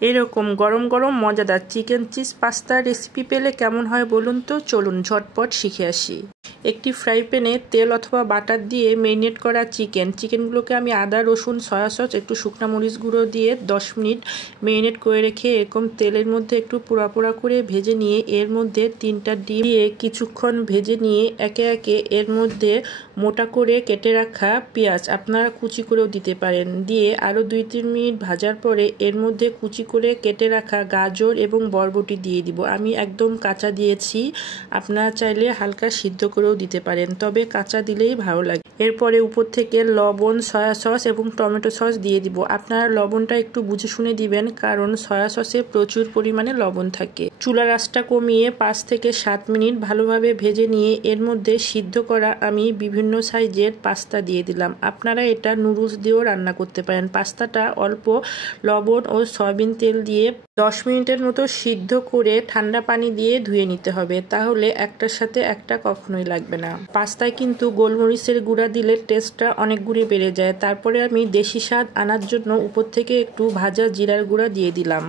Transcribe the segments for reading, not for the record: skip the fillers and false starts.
এরকম গরম গরম মজাদার চিকেন চিজ পাস্তা রেসিপি পেলে কেমন হয় বলুন তো। চলুন ঝটপট শিখে আসি। একটি ফ্রাই প্যানে তেল অথবা বাটার দিয়ে ম্যারিনেট করা চিকেনগুলোকে আমি আদা রসুন সয়া সস একটু শুকনো মরিচ গুঁড়ো দিয়ে 10 মিনিট ম্যারিনেট করে রেখে এরকম তেলের মধ্যে একটু পোড়া পোড়া করে ভেজে নিয়ে এর মধ্যে 3টা ডিম দিয়ে কিছুক্ষণ ভেজে নিয়ে একে একে এর মধ্যে মোটা করে কেটে রাখা পেঁয়াজ আপনারা কুচি করেও দিতে পারেন দিয়ে আরও 2-3 মিনিট ভাজার পরে এর মধ্যে কুচি করে কেটে রাখা গাজর এবং বরবটি দিয়ে দিব। আমি একদম কাঁচা দিয়েছি, আপনারা চাইলে হালকা সিদ্ধ করেও দিতে পারেন, তবে কাঁচা দিলেই ভালো লাগে। এরপরে উপর থেকে লবণ সয়া সস এবং টমেটো সস দিয়ে দিব। আপনারা লবণটা একটু বুঝে শুনে দিবেন, কারণ সয়া সসে প্রচুর পরিমাণে লবণ থাকে। চুলার আঁচটা কমিয়ে 5 থেকে 7 মিনিট ভালোভাবে ভেজে নিয়ে এর মধ্যে সিদ্ধ করা আমি বিভিন্ন সাইজের পাস্তা দিয়ে দিলাম। আপনারা এটা নুডলস দিয়েও রান্না করতে পারেন। পাস্তাটা অল্প লবণ ও সয়াবিন তেল দিয়ে 10 মিনিটের মতো সিদ্ধ করে ঠান্ডা পানি দিয়ে ধুয়ে নিতে হবে, তাহলে একটার সাথে একটা কখনোই লাগবে না। পাস্তায় কিন্তু গোলমরিচের গুঁড়া দিলে টেস্টটা অনেক গুণে বেড়ে যায়। তারপরে আমি দেশি স্বাদ আনার জন্য উপর থেকে একটু ভাজা জিরার গুঁড়া দিয়ে দিলাম।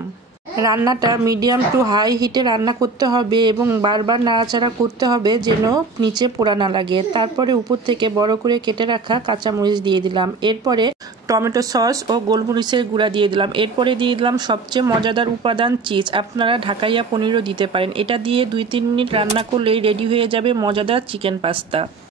রান্নাটা মিডিয়াম টু হাই হিটে রান্না করতে হবে এবং বারবার নাড়াচাড়া করতে হবে যেন নিচে পোড়া না লাগে। তারপরে উপর থেকে বড় করে কেটে রাখা কাঁচামরিচ দিয়ে দিলাম। এরপরে টমেটো সস ও গোলমরিচের গুঁড়া দিয়ে দিলাম। এরপরে দিয়ে দিলাম সবচেয়ে মজাদার উপাদান চিজ। আপনারা ঢাকাইয়া পনিরও দিতে পারেন। এটা দিয়ে 2-3 মিনিট রান্না করলেই রেডি হয়ে যাবে মজাদার চিকেন পাস্তা।